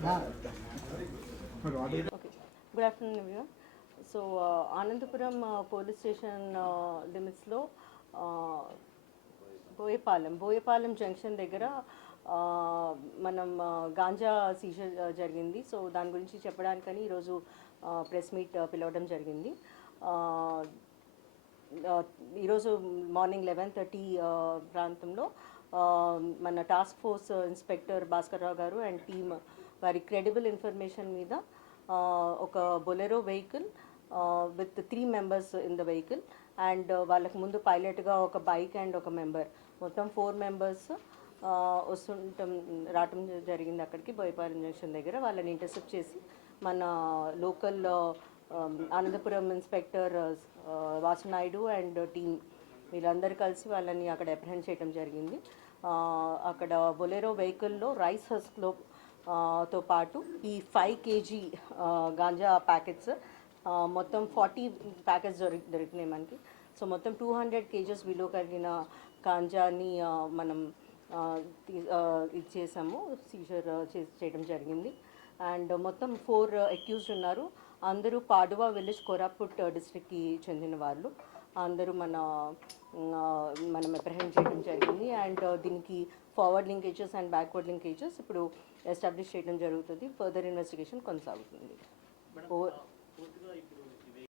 Okay. Good afternoon, everyone. So, Anandapuram police station limits lo Boyapalem junction దగ్గర మనం ganja Caesar జరిగింది. So దాని గురించి చెప్పడానికని ఈరోజు ప్రెస్ మీట్ పిలవడం జరిగింది. ఈరోజు మార్నింగ్ 11:30 ప్రాంతంలో మన task force inspector Bhaskar Rao గారు అండ్ టీమ్ వారి క్రెడిబుల్ ఇన్ఫర్మేషన్ మీద ఒక Bolero vehicle with 3 members in the vehicle and వాళ్ళకి ముందు పైలట్గా ఒక బైక్ అండ్ ఒక మెంబర్, మొత్తం 4 members రావటం జరిగింది. అక్కడికి బోయపాలెం జంక్షన్ దగ్గర వాళ్ళని ఇంటర్సెప్ట్ చేసి మన local Anantapuram inspector Vasunaidu and team వీళ్ళందరూ కలిసి వాళ్ళని అక్కడ అప్రహెండ్ చేయడం జరిగింది. అక్కడ బొలెరో వెహికల్లో రైస్ హస్క్లో తో పాటు ఈ 5 kg గాంజా ప్యాకెట్స్, మొత్తం 40 ప్యాకెట్స్ దొరికినాయి మనకి. సో మొత్తం 200 kgs విలువ కలిగిన గాంజాని మనం ఇచ్చేసాము, సీజర్ చేయడం జరిగింది. అండ్ మొత్తం 4 అక్యూజ్డ్ ఉన్నారు. అందరూ పాడువా విలేజ్, కోరాపుట్ డిస్ట్రిక్ట్కి చెందిన వాళ్ళు. అందరూ మనం అప్రహెండ్ చేయడం జరిగింది. అండ్ దీనికి forward linkages and backward linkages ఇప్పుడు ఎస్టాబ్లిష్ చేయడం జరుగుతుంది. ఫర్దర్ ఇన్వెస్టిగేషన్ కొనసాగుతుంది.